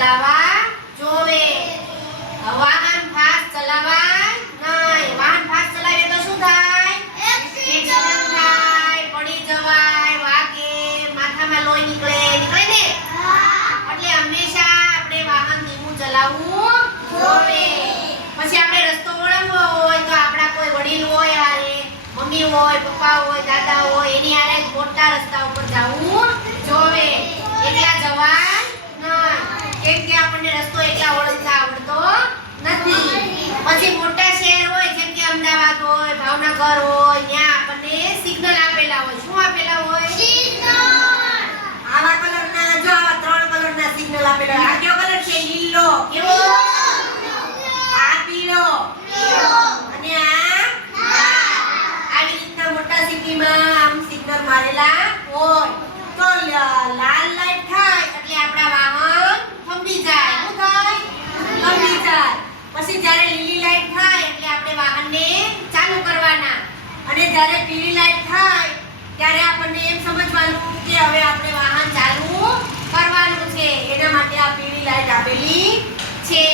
ચલાવવા જોવે. વાહન ફાસ્ટ ચલાવવા નહીં. વાહન ફાસ્ટ ચલાવે તો શું થાય? એક્સિડન્ટ થાય. પડી જવાય, વાગે, માથામાં લોહી નીકળે નીકળે ને? એટલે હંમેશા આપણે વાહન ધીમું ચલાવવું જોવે. પછી આપણે રસ્તો ઓળખવો હોય તો આપણા કોઈ વડીલ હોય હારે મમ્મી હોય, પપ્પા હોય, દાદા હોય, એની હારે મોટા રસ્તા કે આપણને રસ્તો એટલા ઓળખતા આવડતો નથી. પછી મોટા શહેર હોય જેમ કે અમદાવાદ હોય ભાવનગર હોય પછી જ્યારે લીલી લાઈટ થાય એટલે આપણે વાહનને ચાલુ કરવાના. અને જ્યારે પીળી લાઈટ થાય, ત્યારે આપણને એમ સમજવાનું કે હવે આપણે વાહન ચાલુ કરવાનું છે. એના માટે આ પીળી લાઈટ આપેલી છે.